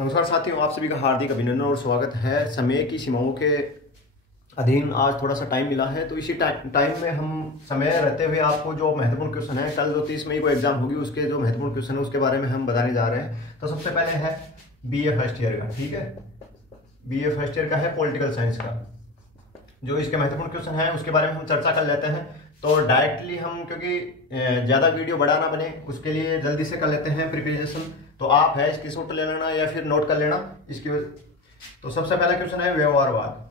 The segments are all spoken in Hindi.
नमस्कार साथियों, आप सभी का हार्दिक अभिनंदन और स्वागत है। समय की सीमाओं के अधीन आज थोड़ा सा टाइम मिला है, तो इसी टाइम में हम समय रहते हुए आपको जो महत्वपूर्ण क्वेश्चन है, कल जो 30 मई को एग्जाम होगी उसके जो महत्वपूर्ण क्वेश्चन है उसके बारे में हम बताने जा रहे हैं। तो सबसे पहले है बीए फर्स्ट ईयर का, ठीक है। बीए फर्स्ट ईयर का है पॉलिटिकल साइंस का, जो इसके महत्वपूर्ण क्वेश्चन है उसके बारे में हम चर्चा कर लेते हैं। तो डायरेक्टली हम, क्योंकि ज़्यादा वीडियो बड़ा ना बने, उसके लिए जल्दी से कर लेते हैं प्रिपरेशन। तो आप है इसकी शॉट ले लेना या फिर नोट कर लेना इसकी। तो सबसे पहला क्वेश्चन है व्यवहारवाद।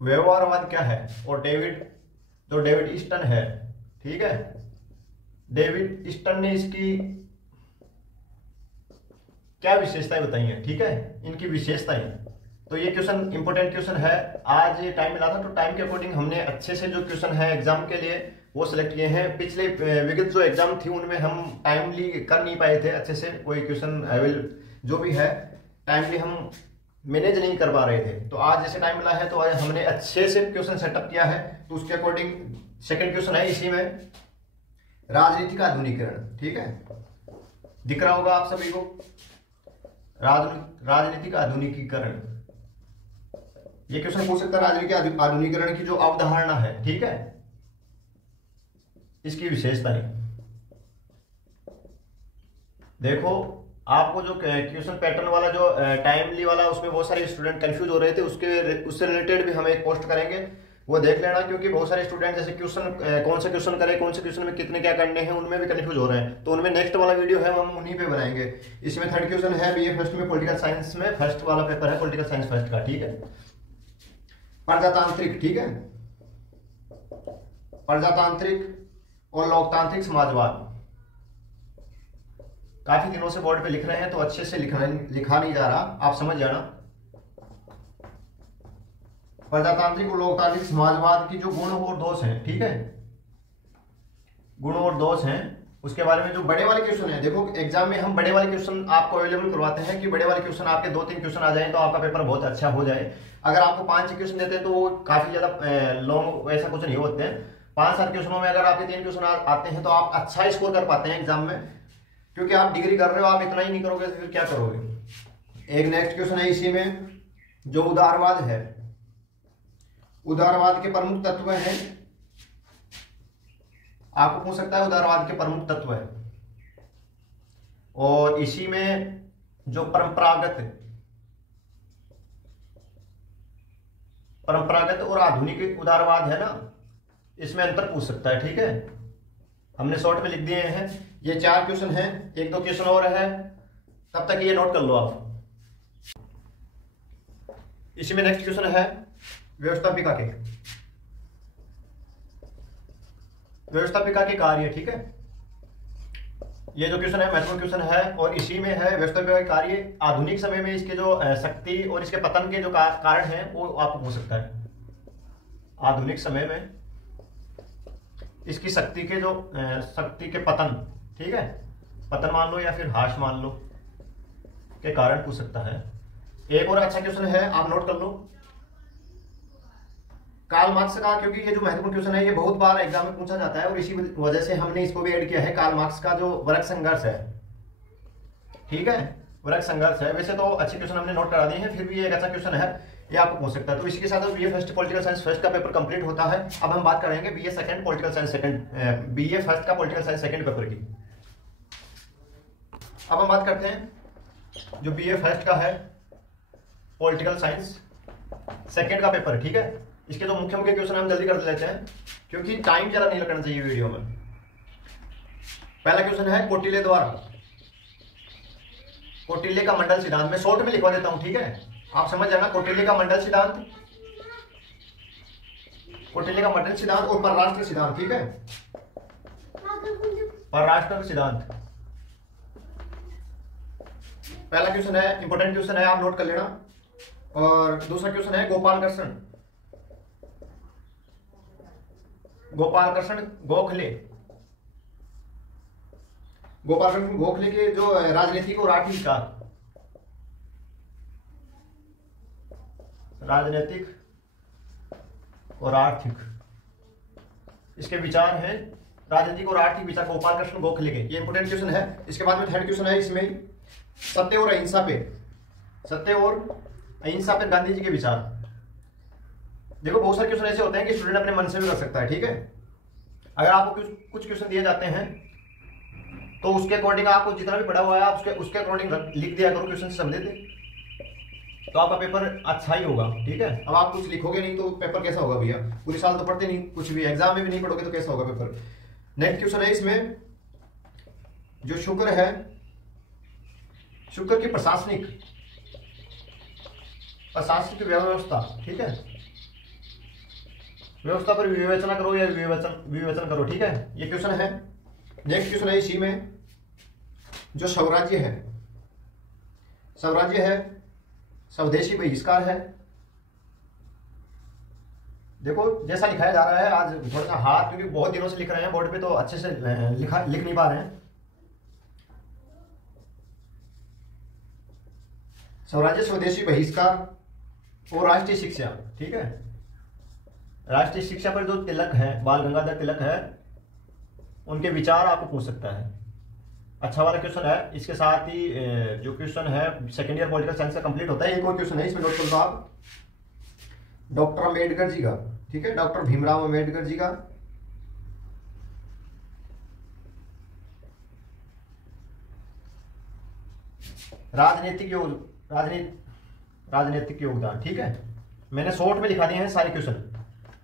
व्यवहारवाद क्या है? और डेविड ईस्टन है, ठीक है। डेविड ईस्टन ने इसकी क्या विशेषताएं बताई हैं, ठीक है, इनकी विशेषताएं। तो ये क्वेश्चन इंपॉर्टेंट क्वेश्चन है। आज ये टाइम मिला था तो टाइम के अकॉर्डिंग हमने अच्छे से जो क्वेश्चन है एग्जाम के लिए वो सिलेक्ट किए हैं। पिछले विगत जो एग्जाम थी उनमें हम टाइमली कर नहीं पाए थे अच्छे से, कोई क्वेश्चन जो भी है टाइमली हम मैनेज नहीं कर पा रहे थे। तो आज जैसे टाइम मिला है तो आज हमने अच्छे से क्वेश्चन सेटअप किया है। तो उसके अकॉर्डिंग सेकंड क्वेश्चन है इसी में, राजनीति का आधुनिकीकरण, ठीक है। दिख रहा होगा आप सभी को, राजनीति का आधुनिकीकरण। ये क्वेश्चन पूछ सकता है राजनीति के आधुनिकीकरण की जो अवधारणा है, ठीक है, इसकी विशेषताएं देखो। आपको जो क्वेश्चन पैटर्न वाला जो टाइमली वाला, उसमें बहुत सारे स्टूडेंट कंफ्यूज हो रहे थे, उससे रिलेटेड भी हम एक पोस्ट करेंगे, वो देख लेना। क्योंकि बहुत सारे स्टूडेंट जैसे क्वेश्चन कौन सा क्वेश्चन करें, कौन से क्वेश्चन में कितने क्या करने हैं, उनमें भी कंफ्यूज हो रहे हैं। तो उनमें नेक्स्ट वाला वीडियो है हम उन्हीं पे बनाएंगे। इसमें थर्ड क्वेश्चन है बीए फर्स्ट में पॉलिटिकल साइंस में, फर्स्ट वाला पेपर है पॉलिटिकल साइंस फर्स्ट का, ठीक है। प्रजातांत्रिक, ठीक है, प्रजातांत्रिक और लोकतांत्रिक समाजवाद। काफी दिनों से बोर्ड पे लिख रहे हैं तो अच्छे से लिखा नहीं जा रहा, आप समझ जाना। प्रजातांत्रिक और लोकतांत्रिक समाजवाद की जो गुण और दोष हैं, ठीक है, गुण और दोष हैं, उसके बारे में जो बड़े वाले क्वेश्चन है। देखो एग्जाम में हम बड़े वाले क्वेश्चन आपको अवेलेबल करवाते हैं कि बड़े वाले क्वेश्चन आपके 2-3 क्वेश्चन आ जाए तो आपका पेपर बहुत अच्छा हो जाए। अगर आपको 5 क्वेश्चन देते हैं तो वो काफी ज्यादा लॉन्ग वैसा कुछ नहीं होते हैं। 5-7 क्वेश्चनों में अगर आपके 3 क्वेश्चन आते हैं तो आप अच्छा स्कोर कर पाते हैं एग्जाम में। क्योंकि आप डिग्री कर रहे हो, आप इतना ही नहीं करोगे तो फिर क्या करोगे। एक नेक्स्ट क्वेश्चन है इसी में, जो उदारवाद है। उदारवाद के प्रमुख तत्व हैं, आपको पूछ सकता है उदारवाद के प्रमुख तत्व है। और इसी में जो परंपरागत और आधुनिक उदारवाद है ना, इसमें अंतर पूछ सकता है, ठीक है। हमने शॉर्ट में लिख दिए हैं। ये 4 क्वेश्चन हैं, 1-2 क्वेश्चन और है, तब तक ये नोट कर लो आप। इसी में नेक्स्ट क्वेश्चन है व्यवस्थापिका के कार्य, ठीक है। ये जो क्वेश्चन है महत्वपूर्ण क्वेश्चन है। और इसी में है व्यवस्थापिका के कार्य। आधुनिक समय में इसके जो शक्ति और इसके पतन के जो कारण हैं वो आपको पूछ सकता है। आधुनिक समय में इसकी शक्ति के पतन, ठीक है, पतन मान लो या फिर ह्रास मान लो, के कारण पूछ सकता है। एक और अच्छा क्वेश्चन है, आप नोट कर लो, कार्ल मार्क्स का। क्योंकि ये जो महत्वपूर्ण क्वेश्चन है ये बहुत बार एग्जाम में पूछा जाता है और इसी वजह से हमने इसको भी ऐड किया है। कार्ल मार्क्स का जो वर्ग संघर्ष है, ठीक है, वर्ग संघर्ष है। वैसे तो अच्छे क्वेश्चन हमने नोट करा दिए हैं, फिर भी ये एक अच्छा क्वेश्चन है, ये आपको पूछ सकता है। तो इसी के साथ BA first political science first का पेपर कंप्लीट होता है। अब हम बात करेंगे BA second political science second, BA first का पॉलिटिकल साइंस सेकंड पेपर की। अब हम बात करते हैं जो बीए फर्स्ट का है पॉलिटिकल साइंस सेकंड का पेपर, ठीक है। इसके जो मुख्य क्वेश्चन हम जल्दी कर लेते हैं क्योंकि टाइम ज्यादा नहीं लगना चाहिए वीडियो में। पहला क्वेश्चन है कौटिल्य द्वारा, कौटिल्य का मंडल सिद्धांत। मैं शॉर्ट में लिखवा देता हूं, ठीक है, आप समझ जाना। कौटिल्य का मंडल सिद्धांत, कौटिल्य का मंडल सिद्धांत और परराष्ट्र सिद्धांत, ठीक है, परराष्ट्र सिद्धांत। पहला क्वेश्चन है, इंपॉर्टेंट क्वेश्चन है, आप नोट कर लेना। और दूसरा क्वेश्चन है गोपालकृष्ण गोखले के जो राजनीतिक और आर्थिक इसके विचार हैं। राजनीतिक और आर्थिक विचार गोपाल कृष्ण गोखले के, ये इंपोर्टेंट क्वेश्चन है। इसके बाद में थर्ड क्वेश्चन है इसमें सत्य और अहिंसा पे, सत्य और अहिंसा पे गांधी जी के विचार। देखो बहुत सारे क्वेश्चन ऐसे होते हैं कि स्टूडेंट अपने मन से भी कर सकता है, ठीक है। अगर आपको कुछ क्वेश्चन दिए जाते हैं तो उसके अकॉर्डिंग आपको जितना भी पढ़ा हुआ है आप उसके अकॉर्डिंग लिख दिया करो क्वेश्चन से संबंधित, तो आपका पेपर अच्छा ही होगा, ठीक है। अब आप कुछ लिखोगे नहीं तो पेपर कैसा होगा भैया, पूरी साल तो पढ़ते नहीं, कुछ भी एग्जाम में भी नहीं पढ़ोगे तो कैसा होगा पेपर। नेक्स्ट क्वेश्चन है इसमें, जो शुक्र है, शुक्र की प्रशासनिक व्यवस्था, ठीक है, व्यवस्था पर विवेचना करो या विवेचन करो, ठीक है, ये क्वेश्चन है। नेक्स्ट क्वेश्चन है इसी में, जो स्वराज्य है, स्वराज्य है, स्वदेशी बहिष्कार है। देखो जैसा लिखाया जा रहा है, आज थोड़ा सा हाथ, क्योंकि बहुत दिनों से लिख रहे हैं बोर्ड पे तो अच्छे से लिख नहीं पा रहे हैं। स्वराज्य, स्वदेशी बहिष्कार और राष्ट्रीय शिक्षा, ठीक है। राष्ट्रीय शिक्षा पर जो तिलक है, बाल गंगाधर तिलक है, उनके विचार आपको पूछ सकता है। अच्छा वाला क्वेश्चन है। इसके साथ ही जो क्वेश्चन है सेकेंड ईयर पॉलिटिकल साइंस का कंप्लीट होता है। एक और क्वेश्चन है इसमें, नोट कर लो आप, डॉक्टर अम्बेडकर जी का, ठीक है, डॉक्टर भीमराव अम्बेडकर जी का राजनीतिक योगदान, ठीक है। मैंने शॉर्ट में लिखा दिए हैं सारे क्वेश्चन,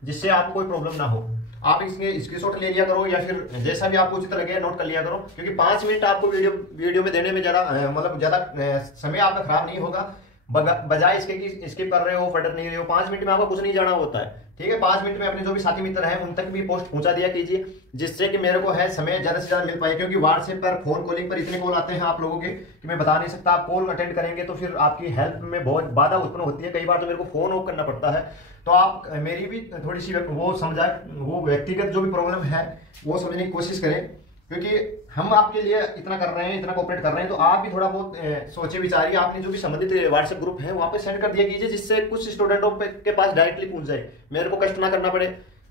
जिससे आपको कोई प्रॉब्लम ना हो। आप इसके स्क्रीनशॉट ले लिया करो या फिर जैसा भी आपको उचित लगे नोट कर लिया करो, क्योंकि 5 मिनट आपको वीडियो में देने में ज्यादा समय आपका खराब नहीं होगा। बजाय इसके कि स्किप कर रहे हो, पढ़ नहीं रहे हो, 5 मिनट में आपको कुछ नहीं जाना होता है, ठीक है। 5 मिनट में अपने जो भी साथी मित्र हैं उन तक भी पोस्ट पहुंचा दिया कीजिए, जिससे कि मेरे को है समय ज्यादा से ज्यादा मिल पाए, क्योंकि व्हाट्सएप पर फोन कॉलिंग पर इतने कॉल आते हैं आप लोगों के कि मैं बता नहीं सकता। आप कॉल अटेंड करेंगे तो फिर आपकी हेल्प में बहुत बाधा उत्पन्न होती है, कई बार तो मेरे को फोन ऑफ करना पड़ता है। तो आप मेरी भी थोड़ी सी वो व्यक्तिगत जो भी प्रॉब्लम है वो समझने की कोशिश करें, क्योंकि हम आपके लिए इतना कर रहे हैं, इतना कोऑपरेट कर रहे हैं, तो आप भी थोड़ा बहुत सोचे विचारिए। आपने जो भी संबंधित व्हाट्सएप ग्रुप है वहां पे सेंड कर दिया कीजिए, जिससे कुछ स्टूडेंटों के पास डायरेक्टली पहुंच जाए, मेरे को कष्ट ना करना पड़े।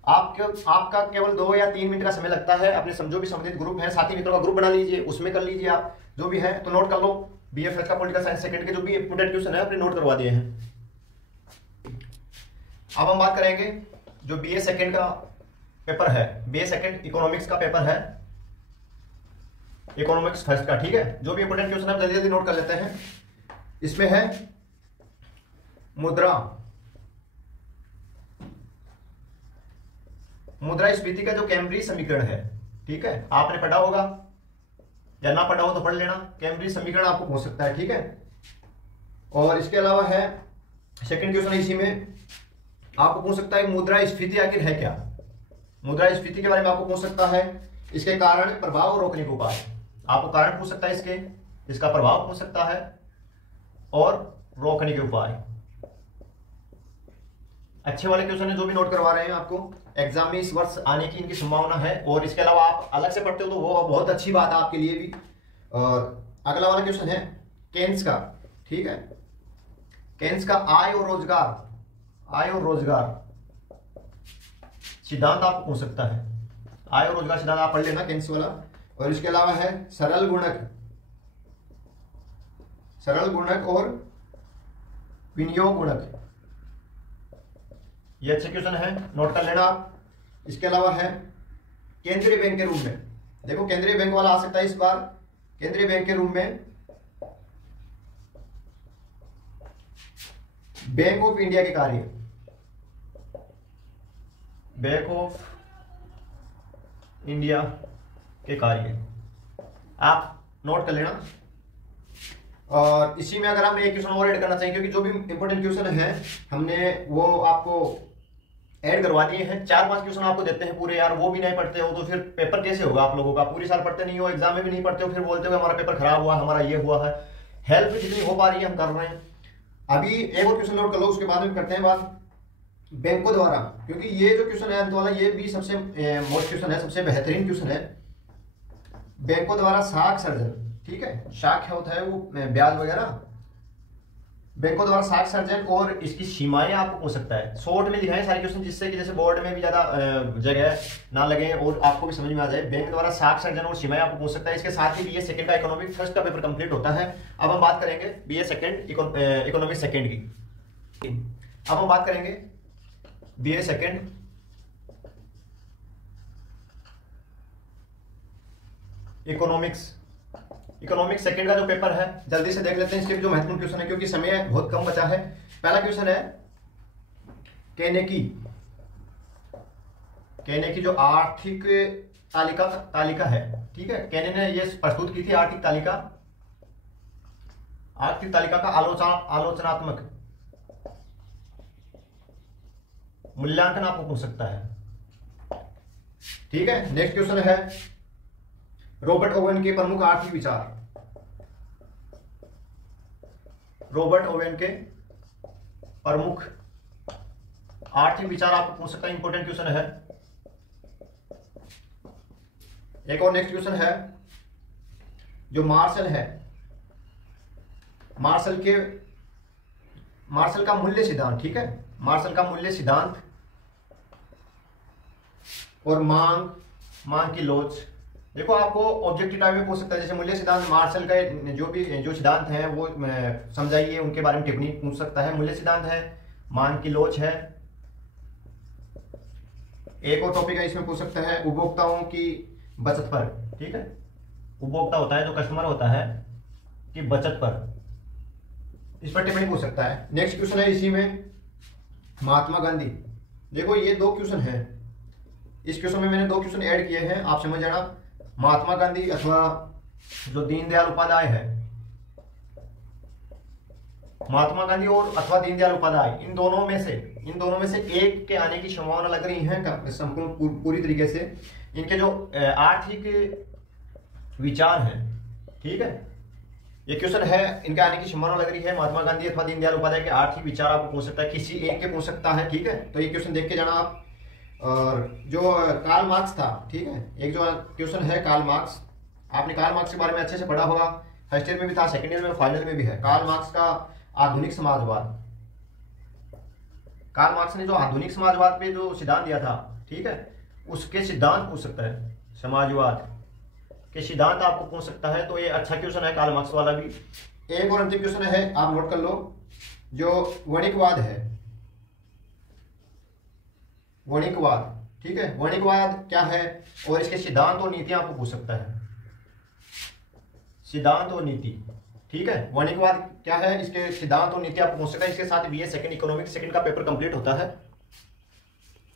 आपका केवल 2 या 3 मिनट का समय लगता है। अपने जो भी संबंधित ग्रुप है, साथी मित्रों का ग्रुप बना लीजिए, उसमें कर लीजिए आप जो भी है। तो नोट कर लो, बीएफएस का पॉलिटिकल साइंस सेकंड के जो भी इंपोर्टेंट क्वेश्चन है अपने नोट करवा दिए हैं। अब हम बात करेंगे जो बीए सेकंड का पेपर है, बीए सेकंड इकोनॉमिक्स का पेपर है, इकोनॉमिक्स फर्स्ट का, ठीक है। जो भी इंपोर्टेंट क्वेश्चन है जल्दी जल्दी नोट कर लेते हैं। इसमें है मुद्रास्फीति का जो कैम्ब्रिज समीकरण है, ठीक है, आपने पढ़ा होगा या ना पढ़ा हो तो पढ़ लेना। कैम्ब्रिज समीकरण आपको पूछ सकता है, ठीक है। और इसके अलावा है सेकंड क्वेश्चन इसी में आपको पूछ सकता है मुद्रास्फीति आखिर है क्या। मुद्रास्फीति के बारे में आपको पूछ सकता है, इसके कारण, प्रभाव और रोकने के उपाय। आपको कारण पूछ सकता है इसका प्रभाव पूछ सकता है और रोकने के उपाय। अच्छे वाले क्वेश्चन है जो भी नोट करवा रहे हैं आपको, एग्जाम में इस वर्ष आने की इनकी संभावना है। और इसके अलावा आप अलग से पढ़ते हो तो वो बहुत अच्छी बात है आपके लिए भी। और अगला वाला क्वेश्चन है केन्स का, ठीक है, केन्स का आय और रोजगार सिद्धांत आपको पूछ सकता है। आय और रोजगार सिद्धांत आप पढ़ लेना, केन्स वाला। और इसके अलावा है सरल गुणक और विनियोग गुणक, ये अच्छे क्वेश्चन है, नोट कर लेना आप। इसके अलावा है केंद्रीय बैंक के रूप में, देखो केंद्रीय बैंक वाला आ सकता है इस बार। केंद्रीय बैंक के रूप में बैंक ऑफ इंडिया के कार्य, बैंक ऑफ इंडिया के कार्य आप नोट कर लेना। और इसी में अगर हमने एक क्वेश्चन और ऐड करना चाहिए, क्योंकि जो भी इंपॉर्टेंट क्वेश्चन है हमने वो आपको ऐड करवा दिए हैं। 4-5 क्वेश्चन आपको देते हैं पूरे, यार वो भी नहीं पढ़ते हो तो फिर पेपर कैसे होगा आप लोगों का। पूरी साल पढ़ते नहीं हो, एग्जाम में भी नहीं पढ़ते हो, फिर बोलते हो हमारा पेपर खराब हुआ, हमारा ये हुआ है। हेल्प जितनी हो पा रही है हम कर रहे हैं। अभी एक और क्वेश्चन नोट कर लो, उसके बाद में करते हैं बात बैंकों द्वारा, क्योंकि ये जो क्वेश्चन है अंत वाला ये भी सबसे मोस्ट क्वेश्चन है, सबसे बेहतरीन क्वेश्चन है। बैंकों द्वारा साख सर्जन, ठीक है, साख क्या होता है वो ब्याज वगैरह, बैंकों द्वारा शाखा सर्जन और इसकी सीमाएं आपको पूछ सकता है। शॉर्ट में लिखाएं सारे क्वेश्चन, जिससे कि जैसे बोर्ड में भी ज्यादा जगह ना लगे और आपको भी समझ में आ जाए। बैंक द्वारा शाखा सर्जन और सीमाएं आपको पूछ सकता है। इसके साथ ही बीए सेकंड का इकोनॉमिक फर्स्ट का पेपर कंप्लीट होता है। अब हम बात करेंगे बीए सेकंड इकोनॉमिक सेकंड की। अब हम बात करेंगे बीए सेकंड इकोनॉमिक्स सेकंड का जो पेपर है, जल्दी से देख लेते हैं इसके जो महत्वपूर्ण क्वेश्चन है, क्योंकि समय बहुत कम बचा है। पहला क्वेश्चन है केने की जो आर्थिक तालिका है, ठीक है। केने ने ये प्रस्तुत की थी आर्थिक तालिका का आलोचनात्मक मूल्यांकन आपको पूछ सकता है, ठीक है। नेक्स्ट क्वेश्चन है रॉबर्ट ओवेन के प्रमुख आर्थिक विचार। रॉबर्ट ओवेन के प्रमुख आर्थिक विचार आपको पूछ सकता है, इंपॉर्टेंट क्वेश्चन है। एक और नेक्स्ट क्वेश्चन है जो मार्शल है, मार्शल का मूल्य सिद्धांत, ठीक है। मार्शल का मूल्य सिद्धांत और मांग की लोच। देखो आपको ऑब्जेक्टिव टाइप में पूछ सकता है, जैसे मूल्य सिद्धांत, मार्शल का जो सिद्धांत है वो समझाइए, उनके बारे में टिप्पणी पूछ सकता है। मूल्य सिद्धांत है, मांग की लोच है। एक और टॉपिक है इसमें पूछ सकता है उपभोक्ताओं की बचत पर, ठीक है। उपभोक्ता होता है जो कस्टमर होता है कि बचत पर, इस पर टिप्पणी पूछ सकता है। नेक्स्ट क्वेश्चन है इसी में महात्मा गांधी। देखो ये दो क्वेश्चन है, इस क्वेश्चन में मैंने दो क्वेश्चन ऐड किए हैं, आप समझ जाना। महात्मा गांधी अथवा जो दीनदयाल उपाध्याय है, महात्मा गांधी और अथवा दीनदयाल उपाध्याय, इन दोनों में से एक के आने की संभावना लग रही है संपूर्ण पूरी तरीके से। इनके जो आर्थिक विचार हैं, ठीक है, ये क्वेश्चन है, इनके आने की संभावना लग रही है। महात्मा गांधी अथवा दीनदयाल उपाध्याय के आर्थिक विचार आपको पूछ सकता है, किसी एक के पूछ सकता है, ठीक है। तो ये क्वेश्चन देख के जाना आप। और जो कार्ल मार्क्स था, ठीक है, एक जो क्वेश्चन है कार्ल मार्क्स, आपने कार्ल मार्क्स के बारे में अच्छे से पढ़ा होगा, फर्स्ट ईयर में भी था, सेकंड ईयर में, फाइनल में भी है। कार्ल मार्क्स का आधुनिक समाजवाद, कार्ल मार्क्स ने जो आधुनिक समाजवाद पे जो सिद्धांत दिया था, ठीक है, उसके सिद्धांत पूछ सकता है, समाजवाद के सिद्धांत आपको पूछ सकता है। तो ये अच्छा क्वेश्चन है कार्ल मार्क्स वाला भी। एक और अंतिम क्वेश्चन है, आप नोट कर लो, जो वणिकवाद है, वणिकवाद, ठीक है, वणिकवाद क्या है और इसके सिद्धांत और नीतियां आपको पूछ सकता है, सिद्धांत और नीति, ठीक है। वणिकवाद क्या है, इसके सिद्धांत और नीति आपको पूछ सकता है। इसके साथ बीए सेकंड इकोनॉमिक्स सेकंड का पेपर कंप्लीट होता है।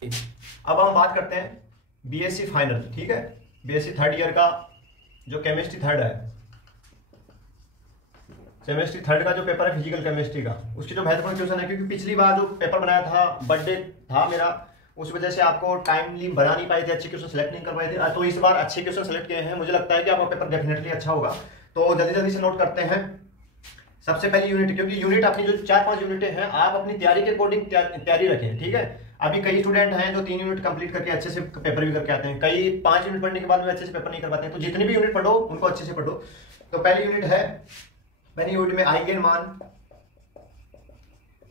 अब हम बात करते हैं बीएससी फाइनल, ठीक है, बीएससी थर्ड ईयर का जो केमिस्ट्री थर्ड है, केमिस्ट्री थर्ड का जो पेपर है फिजिकल केमिस्ट्री का, उसकी जो महत्वपूर्ण क्वेश्चन है, क्योंकि पिछली बार जो पेपर बनाया था, बर्थडे था मेरा, उस वजह से आपको टाइमली बना नहीं पाए थे, अच्छे क्वेश्चन सेलेक्ट नहीं कर पाए थे। तो इस बार अच्छे क्वेश्चन सेलेक्ट किए हैं, मुझे लगता है कि आपका पेपर डेफिनेटली अच्छा होगा। तो जल्दी जल्दी से नोट करते हैं। सबसे पहली यूनिट, क्योंकि यूनिट अपनी जो 4-5 यूनिटें हैं, आप अपनी तैयारी के अकॉर्डिंग तैयारी रखें, ठीक है। अभी कई स्टूडेंट हैं जो 3 यूनिट कंप्लीट करके अच्छे से पेपर भी करके आते हैं, कई 5 यूनिट पढ़ने के बाद में अच्छे से पेपर नहीं कर पाते हैं। तो जितनी भी यूनिट पढ़ो उनको अच्छे से पढ़ो। तो पहली यूनिट है, पहली यूनिट में आइगन मान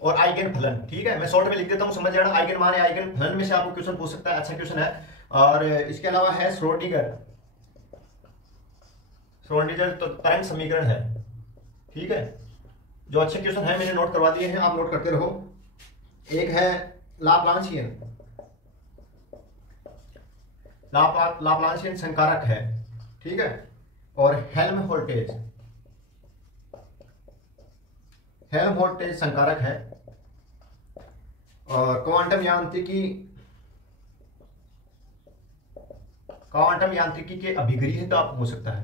और आइगन फलन, ठीक है। मैं शॉर्ट में लिख देता हूं, समझ जाना। आइगन मान या आइगन फलन में से आपको क्वेश्चन पूछ सकता है, अच्छा क्वेश्चन है। और इसके अलावा है श्रोडिंगर तो तरंग समीकरण है, ठीक है। जो अच्छे क्वेश्चन है मैंने नोट करवा दिए हैं, आप नोट करते रहो। एक है लाप्लासियन संकारक है, ठीक है। और हेल्महोल्ट्ज़ संकारक है। और क्वांटम यांत्रिकी के अभिगृह तो आपको हो सकता है।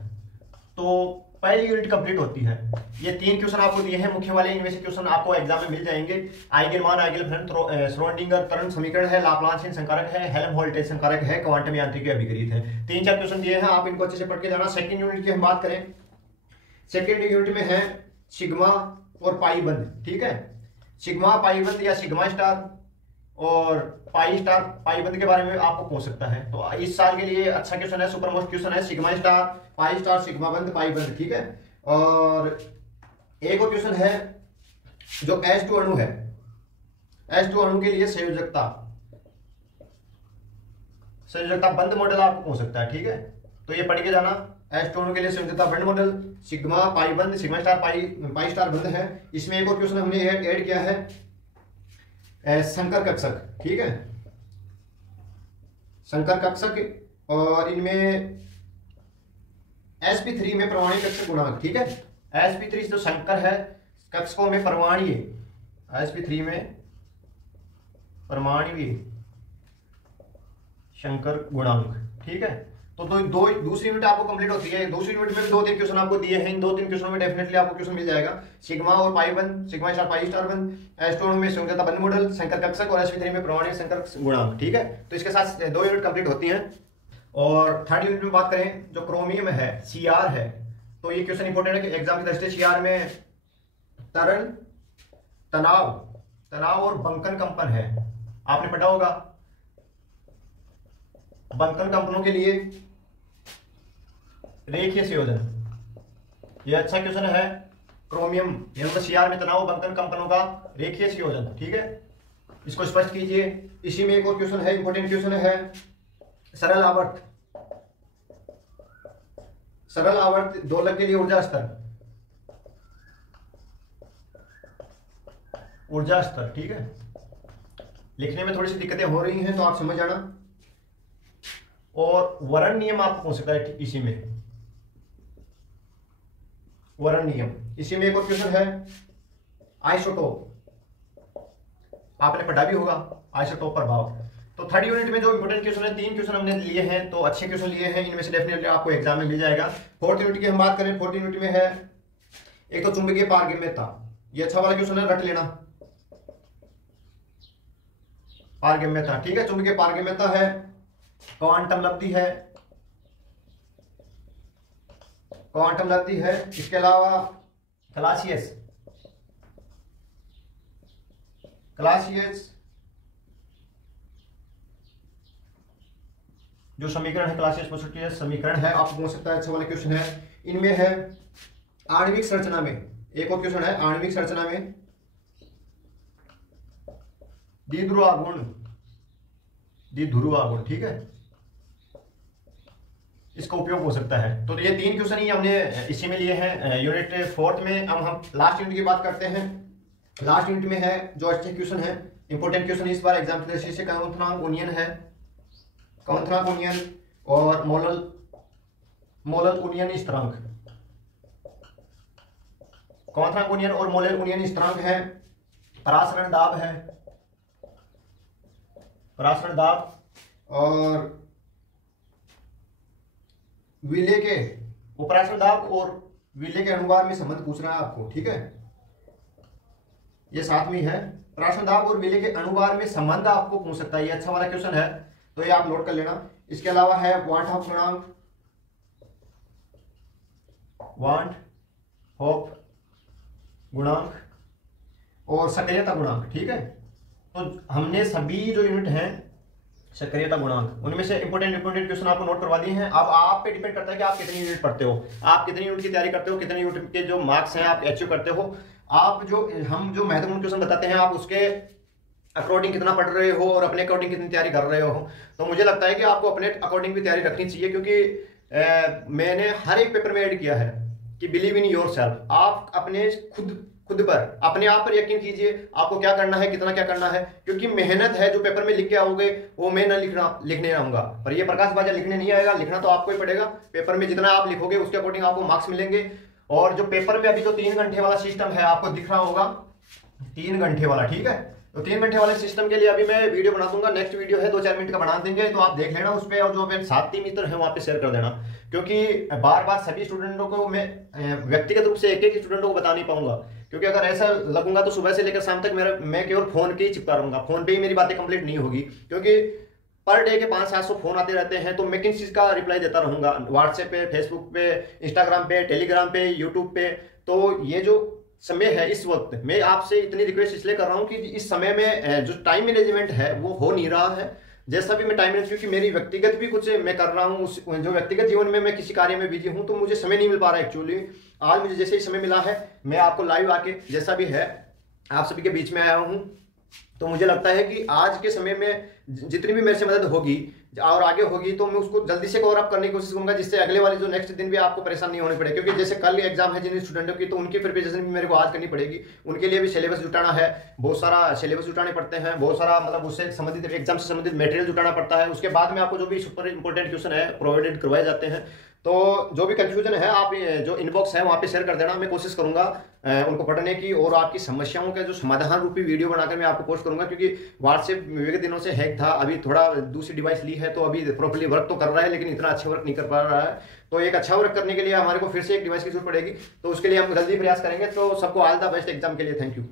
तो पहली यूनिट कंप्लीट होती है। ये 3 क्वेश्चन आपको दिए हैं मुख्य वाले, इनमें से क्वेश्चन आपको एग्जाम में मिल जाएंगे। आइगन मान, आइगन फलन, श्रोडिंगर तरंग समीकरण है, लाप्लासियन संकारक है, हेल्महोल्ट्ज़ संकारक है, क्वांटम यांत्रिकी अभिगृहित है। 3-4 क्वेश्चन दिए हैं, आप इनको अच्छे से पढ़ के जाना। सेकंड यूनिट की हम बात करें, सेकंड यूनिट में है सिग्मा और पाई बंध, ठीक है। सिग्मा पाई बंध या सिग्मा स्टार और पाई स्टार पाई बंध के बारे में आपको पूछ सकता है। तो इस साल के लिए अच्छा क्वेश्चन है, सुपर मोस्ट क्वेश्चन है, sigma star, pi star, sigma बंध, पाई बंध, ठीक है। और एक और क्वेश्चन है जो H2 अणु है, H2 अणु के लिए संयोजकता बंद मॉडल आपको पूछ सकता है, ठीक है। तो ये पढ़ के जाना, H2 अणु के लिए संयोजकता बंद मॉडल, सिग्मा पाई बंद, सिग्मा स्टार पाई स्टार बंद है। इसमें एक और क्वेश्चन हमने ऐड किया है संकर कक्षक, ठीक है, संकर कक्षक, और इनमें sp3 में परमाणु कक्षक गुणांक, ठीक है। sp3 जो संकर है कक्षकों में परमाणु, sp3 में परमाणु शंकर गुणांक, ठीक है। तो दूसरी यूनिट आपको कंप्लीट होती है। दूसरी यूनिट में भी 2-3 क्वेश्चन आपको दिए हैं। इन 2-3 क्वेश्चनों में डेफिनेटली आपको क्वेश्चन मिल जाएगा। सिग्मा और पाई बंद, सिग्मा स्टार पाई स्टार बंद, H2 अणु में संयोजकता बंद मॉडल, संकर कक्षक, और sp3 में परमाणु शंकर गुणांक, ठीक है। तो इसके साथ 2 यूनिट कंप्लीट होती हैं। और थर्ड यूनिट में बात करें, जो क्रोमियम है, Cr है, तो ये क्वेश्चन इंपॉर्टेंट है कि एग्जाम की दृष्टि से Cr में तरल, तनाव और बंकन कंपन है। आपने पढ़ा होगा बंकन कंपनों के लिए रेखीय संयोजन, ये अच्छा क्वेश्चन है। क्रोमियम Cr में तनाव बंकन कंपनों का रेखीय संयोजन, ठीक है, इसको स्पष्ट कीजिए। इसी में एक और क्वेश्चन है, इंपॉर्टेंट क्वेश्चन है, सरल आवर्त दोलक के लिए ऊर्जा स्तर, ठीक है। लिखने में थोड़ी सी दिक्कतें हो रही हैं तो आप समझ जाना। और वर्ण नियम आपको पूछ सकता है इसी में, वर्ण नियम। इसी में एक और क्वेश्चन है आइसोटोप, आपने पढ़ा भी होगा आइसोटोप प्रभाव। तो थर्ड यूनिट में जो इंपोर्टेंट क्वेश्चन है, 3 क्वेश्चन हमने लिए हैं, तो अच्छे क्वेश्चन लिए हैं, इनमें से डेफिनेटली आपको एग्जाम में मिल जाएगा। फोर्थ यूनिट की हम बात करें, फोर्थ यूनिट में है एक तो चुंबकीय पारगम्यता, ये अच्छा वाला क्वेश्चन है, रट लेना, पारगम्यता, ठीक है। चुंबकीय पारगम्यता है, क्वांटम लब्धि है, इसके अलावा क्लासियस जो समीकरण है, क्लासियस पोसिट्रियस समीकरण है, आपको पूछ सकता है, अच्छा वाला क्वेश्चन है। इनमें है आणविक संरचना में, एक और क्वेश्चन है आणविक संरचना में द्विध्रुव आघूर्ण, ठीक है, इसका उपयोग हो सकता है। तो ये 3 क्वेश्चन ही हमने इसी में लिए हैं यूनिट 4 में। अब हम लास्ट यूनिट की बात करते हैं। लास्ट यूनिट में है जो अच्छे क्वेश्चन है, इंपोर्टेंट क्वेश्चन इस बार एग्जाम की दृष्टि से, क्वांथनांक उन्नयन है, क्वांथनांक उन्नयन और मोलल उन्नयन स्थिरांक, क्वांथनांक उन्नयन और मोलल उन्नयन स्थिरांक है, परासरण दाब और विलेय के परासरण दाब और विलेय के अनुभार में संबंध पूछ रहा है आपको, ठीक है, ये साथ में है। परासरण दाब और विलेय के अनुभार में संबंध आपको पूछ सकता है, ये अच्छा वाला क्वेश्चन है, तो ये आप नोट कर लेना। इसके अलावा है वांट हॉफ गुणांक और सक्रियता गुणांक, ठीक है। तो हमने सभी जो यूनिट हैं सक्रियता गुणांक, उनमें से इंपोर्टेंट क्वेश्चन आपको नोट करवा दिए हैं। अब आप पे डिपेंड करता है कि आप कितनी यूनिट पढ़ते हो, आप कितनी यूनिट की तैयारी करते हो, कितने यूनिट के जो मार्क्स हैं आप अचीव करते हो। आप हम जो महत्वपूर्ण क्वेश्चन बताते हैं, आप उसके अकॉर्डिंग कितना पढ़ रहे हो और अपने अकॉर्डिंग कितनी तैयारी कर रहे हो। तो मुझे लगता है कि आपको अपने अकॉर्डिंग भी तैयारी रखनी चाहिए, क्योंकि मैंने हर एक पेपर में ऐड किया है कि बिलीव इन योर सेल्फ, आप अपने खुद पर, अपने आप पर यकीन कीजिए, आपको क्या करना है, कितना क्या करना है, क्योंकि मेहनत है जो पेपर में लिख के आओगे वो मैं ना लिखने आऊंगा, पर ये प्रकाश बाजा लिखने नहीं आएगा, लिखना तो आपको ही पड़ेगा। पेपर में जितना आप लिखोगे उसके अकॉर्डिंग आपको मार्क्स मिलेंगे। और जो पेपर में अभी जो 3 घंटे वाला सिस्टम है आपको दिख रहा होगा, 3 घंटे वाला, ठीक है। तो 3 घंटे वाले सिस्टम के लिए अभी मैं वीडियो बना दूंगा, नेक्स्ट वीडियो है 2-4 मिनट का बना देंगे, तो आप देख लेना उस पर, और जो अपने साथी मित्र है वहां पे शेयर कर देना, क्योंकि बार बार सभी स्टूडेंटों को मैं व्यक्तिगत रूप से एक स्टूडेंटों को बता नहीं पाऊंगा, क्योंकि अगर ऐसा लगूंगा तो सुबह से लेकर शाम तक मैं केवल फोन के ही चिपका रहूंगा, फोन पे ही मेरी बातें कंप्लीट नहीं होगी, क्योंकि पर डे के 500-700 फोन आते रहते हैं, तो मैं किन चीज का रिप्लाई देता रहूंगा, व्हाट्सएप पे, फेसबुक पे, इंस्टाग्राम पे, टेलीग्राम पे, यूट्यूब पे। तो ये जो समय है इस वक्त, मैं आपसे इतनी रिक्वेस्ट इसलिए कर रहा हूं कि इस समय में जो टाइम मैनेजमेंट है वो हो नहीं रहा है। जैसा भी मैं टाइम मैनेज, क्योंकि मेरी व्यक्तिगत भी कुछ मैं कर रहा हूँ, जो व्यक्तिगत जीवन में मैं किसी कार्य में बिजी हूँ, तो मुझे समय नहीं मिल पा रहा है एक्चुअली। आज मुझे जैसे ही समय मिला है मैं आपको लाइव आके जैसा भी है आप सभी के बीच में आया हूँ। तो मुझे लगता है कि आज के समय में जितनी भी मेरे से मदद होगी और आगे होगी तो मैं उसको जल्दी से कवर अप करने की कोशिश करूंगा, जिससे अगले वाले जो नेक्स्ट दिन भी आपको परेशान नहीं होनी पड़े। क्योंकि जैसे कल एग्जाम है जिन स्टूडेंटों की, तो उनकी प्रिपरेशन भी मेरे को आज करनी पड़ेगी। उनके लिए भी सिलेबस जुटाना है, बहुत सारा सिलेबस जुटाने पड़ते हैं, बहुत सारा मतलब उससे संबंधित एग्जाम से संबंधित मटेरियल जुटाना पड़ता है। उसके बाद में आपको जो भी सुपर इंपॉर्टेंट क्वेश्चन है प्रोवाइडेड करवाए जाते हैं। तो जो भी कंफ्यूजन है आप जो इनबॉक्स है वहाँ पे शेयर कर देना, मैं कोशिश करूंगा उनको पढ़ने की, और आपकी समस्याओं का जो समाधान रूपी वीडियो बनाकर मैं आपको पोस्ट करूंगा। क्योंकि व्हाट्सएप विगत दिनों से हैक था, अभी थोड़ा दूसरी डिवाइस ली है तो अभी प्रॉपर्ली वर्क तो कर रहा है, लेकिन इतना अच्छा वर्क नहीं कर पा रहा है। तो एक अच्छा वर्क करने के लिए हमारे को फिर से एक डिवाइस की जरूरत पड़ेगी, तो उसके लिए हम जल्दी प्रयास करेंगे। तो सबको ऑल द बेस्ट एग्जाम के लिए। Thank you.